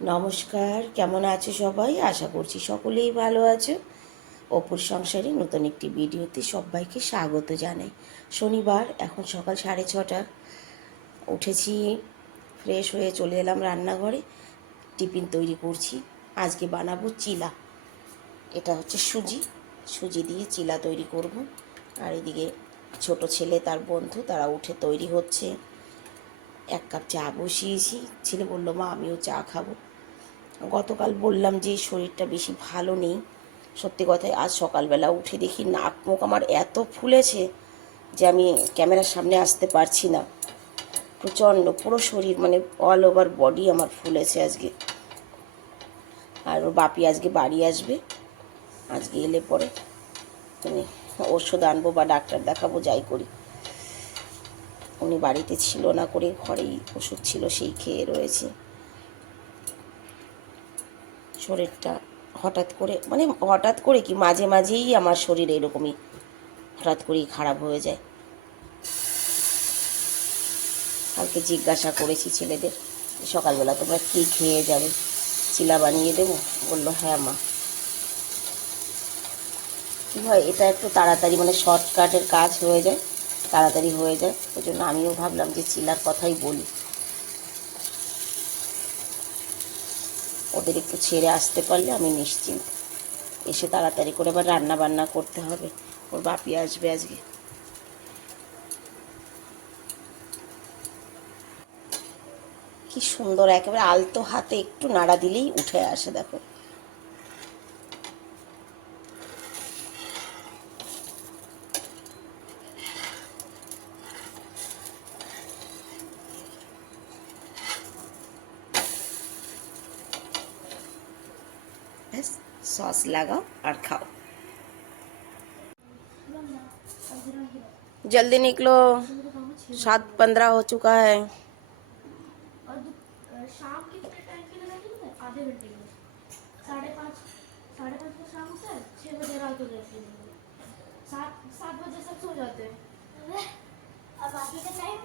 নমস্কার, কেমন আছো সবাই? আশা করছি সকলেই ভালো আছো। অপুর সংসারে নতুন একটি ভিডিওতে সবাইকে স্বাগত জানাই। শনিবার, এখন সকাল 6:30। উঠেছি, ফ্রেশ হয়ে চলে এলাম রান্নাঘরে। টিফিন তৈরি করছি। আজকে বানাবো চিলা। এটা হচ্ছে সুজি দিয়ে চিলা তৈরি করব। আর এদিকে ছোট ছেলে, তার বন্ধু, তারা উঠে তৈরি হচ্ছে। 1 কাপ চা বসিয়েছি। ছেলে বললো, মা আমিও চা খাবো। গতকাল বললাম যে শরীরটা বেশি ভালো নেই। সত্যি কথাই, আজ সকালবেলা উঠে দেখি নাক মুখ আমার এত ফুলেছে যে আমি ক্যামেরার সামনে আসতে পারছি না। প্রচণ্ড পুরো শরীর, মানে অল ওভার বডি আমার ফুলেছে আজকে। আর ওর বাপি আজকে বাড়ি আসবে। আজকে এলে পরে তুমি ওষুধ আনবো বা ডাক্তার দেখাবো, যাই করি। উনি বাড়িতে ছিল না, করে ঘরেই ওষুধ ছিল সেই খেয়ে রয়েছে। শরীরটা হঠাৎ করে কি মাঝে মাঝেই আমার শরীর এরকমই হঠাৎ করেই খারাপ হয়ে যায়। কালকে জিজ্ঞাসা করেছি ছেলেদের, সকালবেলা তোমরা কী খেয়ে যাবে, চিলা বানিয়ে দেবো? বললো হ্যাঁ মা। কী হয়, এটা একটু তাড়াতাড়ি, মানে শর্টকাটের কাজ হয়ে যায়, তাড়াতাড়ি হয়ে যায়। ওই জন্য আমিও ভাবলাম যে চিলার কথাই বলি। ওদের একটু ছেড়ে আসতে পারলে আমি নিশ্চিন্ত। এসে তাড়াতাড়ি করে আবার রান্না বান্না করতে হবে। ওর বাপি আসবে আজকে। কি সুন্দর, একেবারে আলতো হাতে একটু নাড়া দিলেই উঠে আসে, দেখো। सॉस लगाओ और खाओ। जल्दी निकलो, 7:15 हो चुका है। शाम कितने टाइम के लिए बैठी हूँ? आधे घंटे के लिए। 5:30 5:30 को शाम होता है, 6 बजे रात हो जाती है। 7 बजे सब सो जाते हैं। अब बाकी का टाइम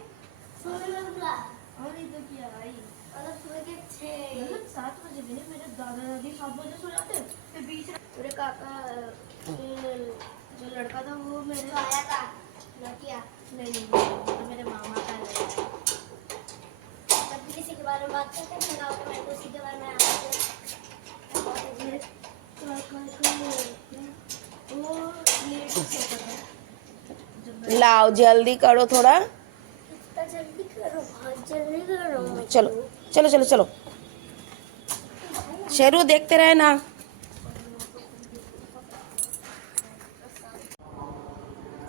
सोने में निकला। और नहीं तो क्या भाई, मतलब सुबह के 7 बजे भी नहीं, मेरे दादा दादी 7 बजे सो जाते हैं। फिर बीच मेरे काका जो लड़का था वो मेरे आया था लड़किया नहीं, मेरे मामा का लड़का। किसी के बारे में बात करते हैं, मैं उसी के बारे में लाओ जल्दी करो थोड़ा। जल्दी करो, बहुत जल्दी करो। चलो चलो चलो चलो, शेरू देखते रहे ना।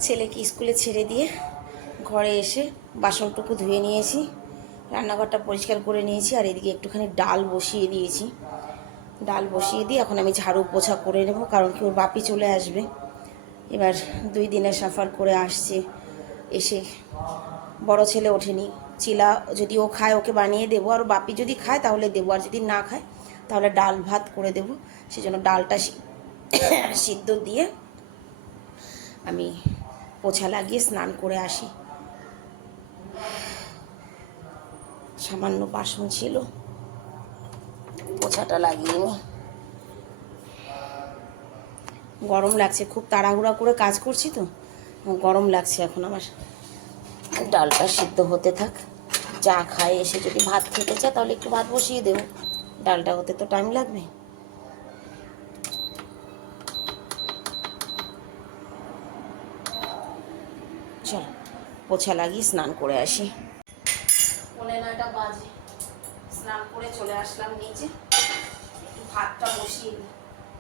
ছেলেকে স্কুলে ছেড়ে দিয়ে ঘরে এসে বাসনটুকু ধুয়ে নিয়েছি, রান্নাঘরটা পরিষ্কার করে নিয়েছি। আর এদিকে একটুখানি ডাল বসিয়ে দিয়েছি। ডাল বসিয়ে দিয়ে এখন আমি ঝাড়ু পোছা করে নেব, কারণ কি ওর বাপি চলে আসবে। এবার 2 দিনের সাফার করে আসছে। এসে বড় ছেলে ওঠেনি, চিলা যদি ও খায় ওকে বানিয়ে দেবো, আর বাপি যদি খায় তাহলে দেবো, আর যদি না খায় তাহলে ডাল ভাত করে দেবো। সেজন্য ডালটা সিদ্ধ দিয়ে আমি পোছা লাগিয়ে স্নান করে আসি। সামান্য বাসন ছিল, পোছাটা লাগিয়ে নি। গরম লাগছে, খুব তাড়াহুড়া করে কাজ করছি তো, গরম লাগছে এখন আমার। ডালটা সিদ্ধ হতে থাক। চা খায় এসে যদি ভাত খেতে চায় তাহলে একটু ভাত বসিয়ে দেবো, ডালটা হতে তো টাইম লাগবে। চলো পোছা লাগিয়ে স্নান করে আসি। 9:30 বাজে, স্নান করে চলে আসলাম নিচে। একটু ভাতটা বসিয়ে দিই,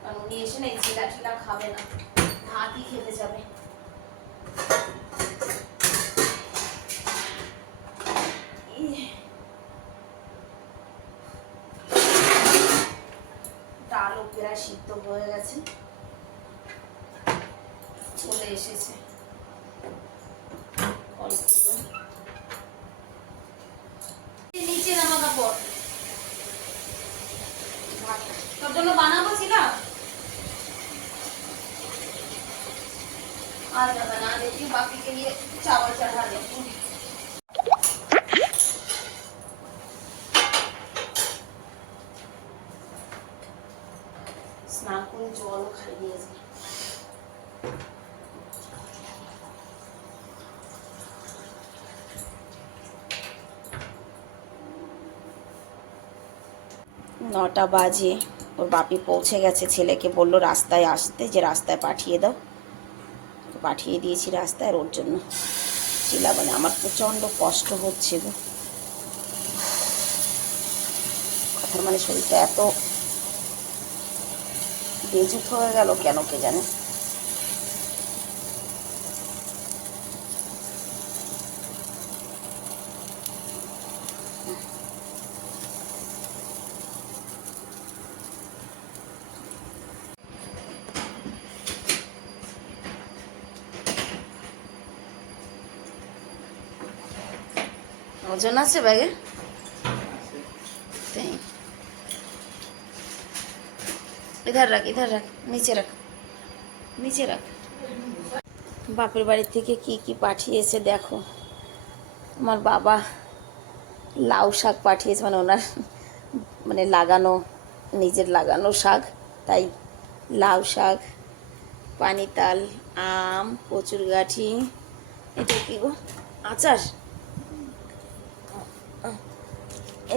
কারণ উনি এসে না চিলা টিলা খাবে না, ভাতই খেতে যাবে। ডালও প্রায় সিদ্ধ হয়ে গেছে, চলে এসেছে। নিচে জামা কাপড় তোর জন্য বানাবো চিলা। आज बना देती हूँ, बाकी के लिए चावल चढ़ा देती हूँ। স্নান করে জলও খাই দিয়েছে। নটা বাজে, ওর বাপি পৌঁছে গেছে, ছেলেকে বললো রাস্তায় আসতে, যে রাস্তায় পাঠিয়ে দাও। পাঠিয়ে দিয়েছি রাস্তায়, আর ওর জন্য চিল্লাবানে আমার প্রচণ্ড কষ্ট হচ্ছে গো। কথার মানে শরীরটা এত বেজুত হয়ে গেল কেন কে জানে। ওজন আছে ব্যাগে? তাই ইধার রাখ, ইধার রাখ, নিচে রাখ, নিচে রাখ। বাপের বাড়ি থেকে কি কি পাঠিয়েছে দেখো। আমার বাবা লাউ শাক পাঠিয়েছে, মানে ওনার মানে লাগানো, নিজের লাগানো শাক, তাই লাউ শাক, পানিতাল, আম, কচুর গাঠি, এটা কি গো? আচার,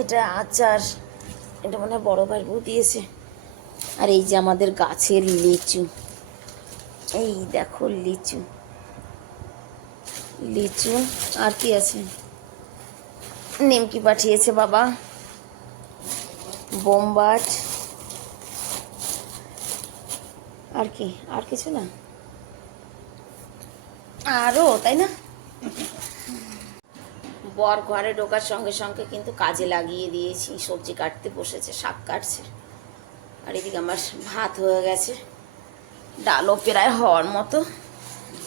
এটা আচার, এটা মনে হয় বড় ভাই বউ দিয়েছে। আর এই যে আমাদের গাছের লিচু, এই দেখো লিচু, লিচু। আর কি আছে? নিমকি পাঠিয়েছে বাবা, বোমবাট, আর কি? আর কিছু না, আরও তাই না? বর ঘরে ঢোকার সঙ্গে সঙ্গে কিন্তু কাজে লাগিয়ে দিয়েছি, সবজি কাটতে বসেছে, শাক কাটছে। আর এদিকে আমার ভাত হয়ে গেছে, ডালও প্রায় হওয়ার মতো।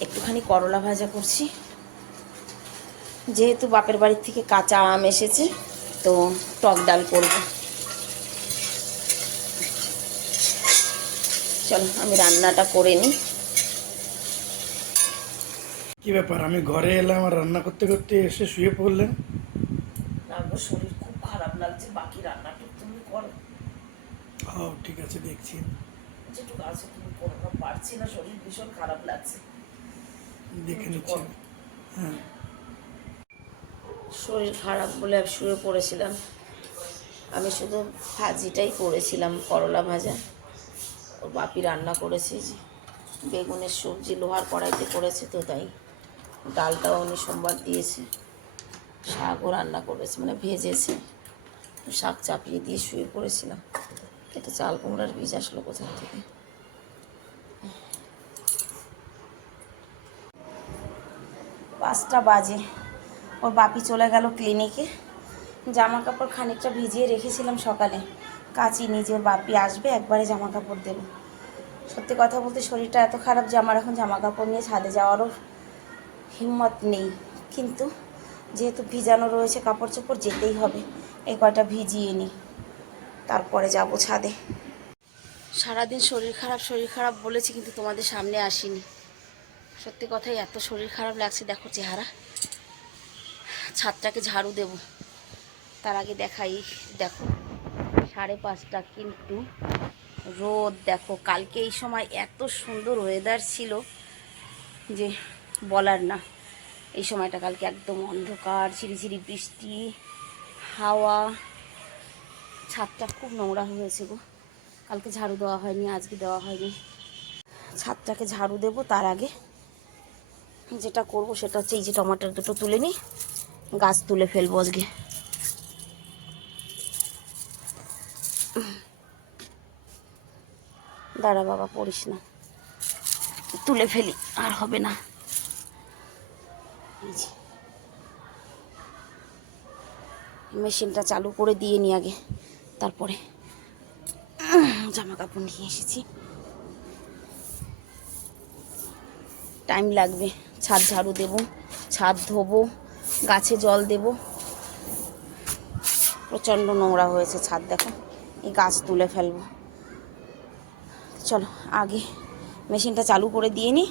একটুখানি করলা ভাজা করছি, যেহেতু বাপের বাড়ির থেকে কাঁচা আম এসেছে, তো টক ডাল করব। চলো আমি রান্নাটা করে নিই। কি ব্যাপার, আমি ঘরে এলাম আর রান্না করতে করতে এসে শুয়ে পড়লেন? আমার শরীর খুব খারাপ লাগছে, বাকি রান্নাটা তুমি করো। ও ঠিক আছে, দেখছি। যেটুকু আছে তুমি করো না, পারছি না, শরীর ভীষণ খারাপ লাগছে। দেখে নিচ্ছি। হ্যাঁ, শরীর খারাপ বলে শুয়ে পড়েছিলাম। আমি শুধু ভাজিটাই করেছিলাম, করলা ভাজা। ওর বাপি রান্না করেছে, যে বেগুনের সবজি লোহার কড়াইতে করেছে, তো তাই ডালটাও উনি সোমবার দিয়েছে। শাকও রান্না করেছে, মানে ভেজেছে, শাক চাপিয়ে দিয়ে শুয়ে পড়েছিলাম। এটা চাল কুমড়ার বীজ আসলো কোথা থেকে? 5টা বাজে, ওর বাপি চলে গেল ক্লিনিকে। জামা কাপড় খানিকটা ভিজিয়ে রেখেছিলাম সকালে, কাচি নিজে। ওর বাপি আসবে, একবারে জামা কাপড় দেবো। সত্যি কথা বলতে শরীরটা এত খারাপ যে আমার এখন জামা কাপড় নিয়ে ছাদে যাওয়ারও হিম্মত নেই, কিন্তু যেহেতু ভিজানো রয়েছে কাপড় চোপড়, যেতেই হবে। এই কয়টা ভিজিয়ে নিই, তারপরে যাব ছাদে। সারাদিন শরীর খারাপ বলেছি, কিন্তু তোমাদের সামনে আসিনি। সত্যি কথাই এত শরীর খারাপ লাগছে, দেখো চেহারা। ছাদটাকে ঝাড়ু দেব, তার আগে দেখাই। দেখো 5:30, কিন্তু রোদ দেখো। কালকে এই সময় এত সুন্দর ওয়েদার ছিল যে বলার না। এই সময়টা কালকে একদম অন্ধকার, ঝিরিঝিরি বৃষ্টি, হাওয়া। ছাদটা খুব নোংরা হয়েছে গো, কালকে ঝাড়ু দেওয়া হয়নি, আজকে দেওয়া হয়নি। ছাদটাকে ঝাড়ু দেব, তার আগে যেটা করব সেটা হচ্ছে এই যে টমাটোর দুটো তুলে নিই, গাছ তুলে ফেলবো আজকে। দাঁড়া বাবা, পড়িস না, তুলে ফেলি, আর হবে না। মেশিনটা চালু করে দিয়ে নি আগে, তারপরে জামা কাপড় নিয়ে এসেছি। টাইম লাগবে, ছাদ ঝাড়ু দেব, ছাদ ধোবো, গাছে জল দেব। প্রচণ্ড নোংরা হয়েছে ছাদ, দেখো। এই গাছ তুলে ফেলবো। চলো আগে মেশিনটা চালু করে দিয়ে নিই,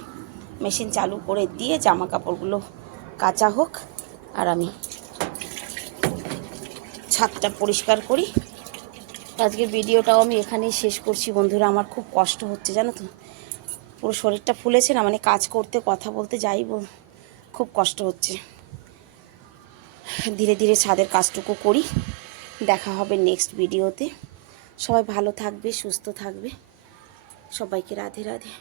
মেশিন চালু করে দিয়ে জামা কাপড়গুলো কাচা হোক, আর আমি ছাদটা পরিষ্কার করি, আজকের ভিডিওটাও আমি এখানেই শেষ করছি বন্ধুরা। আমার খুব কষ্ট হচ্ছে জানো তো, পুরো শরীরটা ফুলেছে না, মানে কাজ করতে কথা বলতে যাই খুব কষ্ট হচ্ছে। ধীরে ধীরে ছাদের কাজটুকু করি। দেখা হবে নেক্সট ভিডিওতে। সবাই ভালো থাকবে, সুস্থ থাকবে। সবাইকে রাধে রাধে।